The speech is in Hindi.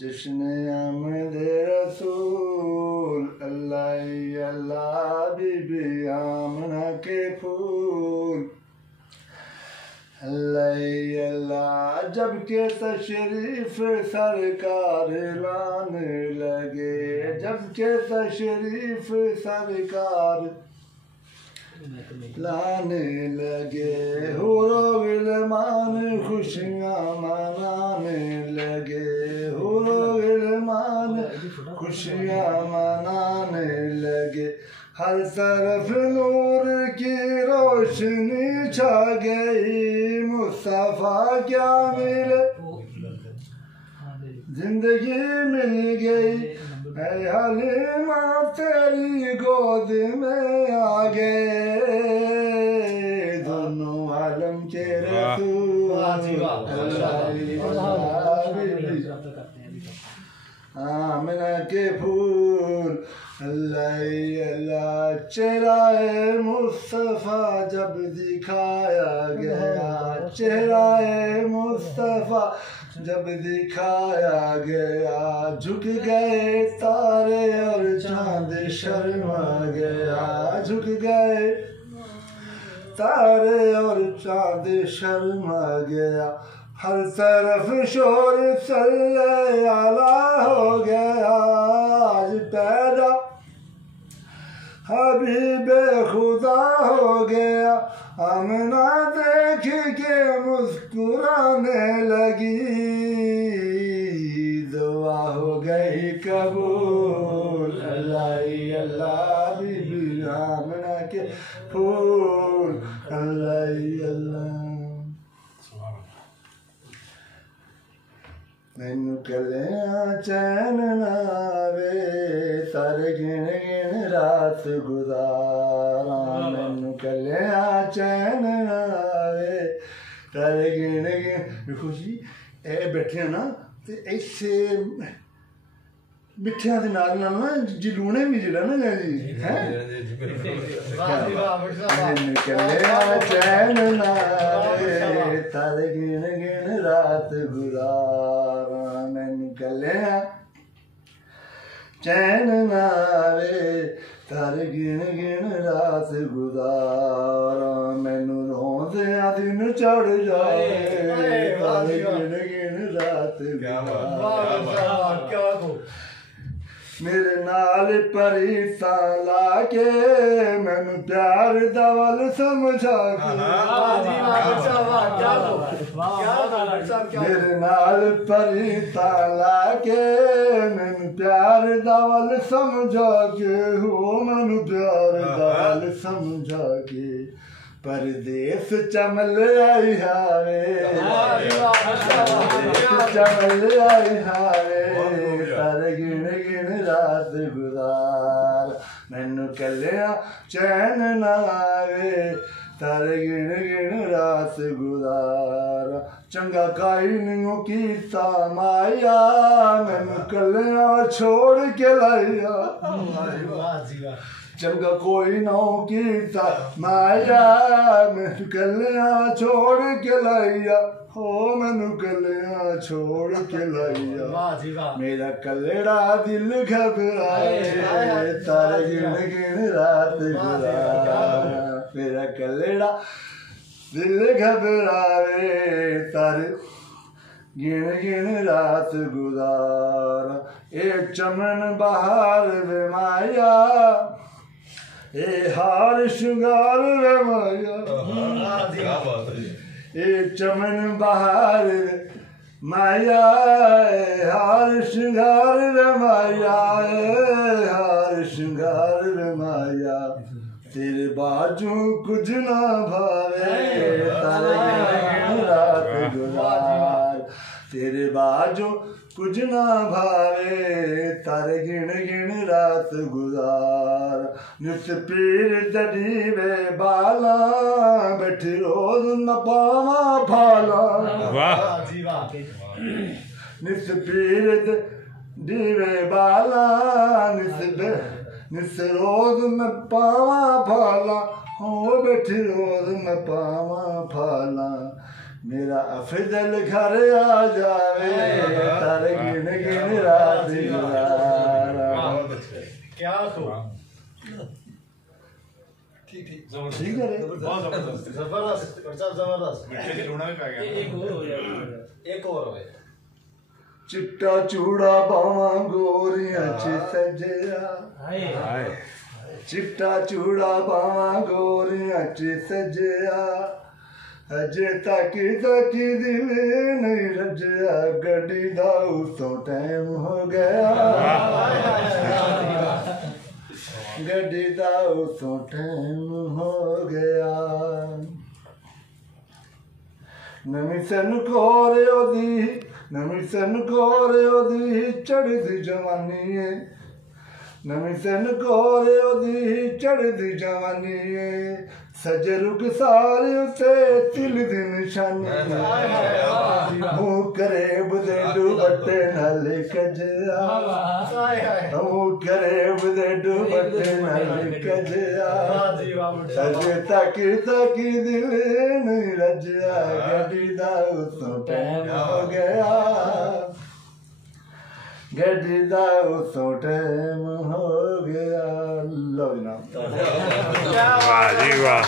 जश्न आमद रसूल अल्लाह अल्लाह बीबी आमना के फूल अल्लाह अल्लाह जब के तशरीफ सरकार लाने लगे, जब के तशरीफ सरकार लाने लगे, हुरो गिलमान खुशियाँ मनाने लगे, हुरो गिलमान खुशियाँ मनाने लगे। हर तरफ नूर की रोशनी छा गई, मुस्तफा क्या मिले जिंदगी मिल गई, ऐ हलीमा तेरी गोद में आ गए दोनों आलम के रसूल आमना के फूल अल्लाह अल्लाह। चेहरा मुस्तफ़ा जब दिखाया गया, चेहरा मुस्तफ़ा जब दिखाया गया, झुक गए तारे और चांद शर्मा गया, झुक गए तारे और चांद शर्मा गया। हर तरफ शोर सल्ले आला हो गया, आज पैदा हबीबे खुदा हो गया। आमना देख के मुस्कुराने लगी, दुआ हो गई कबूल अल्लाह अल्लाह बीबी आमना के फूल अल्लाह अल्लाह। मैनू कलियां चैन नावे सारे गिन गिन रात गुजारा, मैनू कलियां चैन नावे सारे गिन गिन। देखो जी ए बैठे ना ते ऐसे मिठिया के नाल नाल ना जलूने भी जड़ा ना जी हैं। मैनू कलियां चैन नावे सारे गिन गिन रात गुजारा, मैनू कलियां चैन नावे तर गिन गिन रात गुजारा। मैनू रोंदियां दिन चढ़ जाए, तर गिन गिन रात गुजारा। मेरे नाल परीसा ला के मैनू प्यार दा वल समझा के, मेरे नाल परीसा ला के मैनू प्यार दा वल समझा के, हो मैनू प्यार दा वल समझा के। परदेस चमल आई हावे, चमल आई हावे तर गिन गिन रात गुजार। मैनू कलियां चैन नावे तर गिन गिन रात गुजार। चंगा काई नहीं कीता माया, मैनू कलियां छोड़ के लाया, चंगा कोई ना कीता माया, मैनू कलियां छोड़ के लाया, हो मैनू कलियां छोड़ के लाया। मेरा कलड़ा दिल घबराए तार गिन गिन रात गुजारा, मेरा कलड़ा दिल घबराए तार गिन गिन रात गुजारा। ए चमन बहार वे माया, ए हार श्रृंगार वे माया, ए चमन बहार माया, हार श्रृंगार वे माया, हार श्रृंगार वे माया। तेरे बाजू कुछ ना भावे तारे गिन रात गुजार, तेरे बाजू कुछ ना भावे तारे गिन गिन रात गुजार। निस पीर दीवे बाला बैठी रोज न पावा फाला, निस पीर दीवे बाला निस रोज न पावा फाला, हो बैठी रोज मैं पावा फाला मेरा अफजल घर आ जावे तारे गिन गिन रात गुजारा। क्या ठीक है रे, बहुत जबरदस्त जबरदस्त जबरदस्त। एक और हो गया। चिट्टा चूड़ा बावा गोरियां च सजया चिट्टा चूड़ा बावा गोरियां च सजया अजे तक दिल नहीं रजया गड्डी दा उसों टाइम हो गया गड्डी दा उसों टाइम हो गया। नवी सन कोरे ओदी नवी सन कोरे ओदी चढ़दी जवानी है नवी सन कोरे ओदी चढ़दी जवानी है सजे रुख सारे उसे तिल दी निशानी मुँह करे बुदे डुबटे नाले कजया मुँह करे बुदे डुबटे नाले कजया सजे ताकी दिल नहीं रजया गड्डी दा उसों टाइम हो गया गड्डी दा उसों टाइम हो गया। लो जनाब। वाह जी वाह।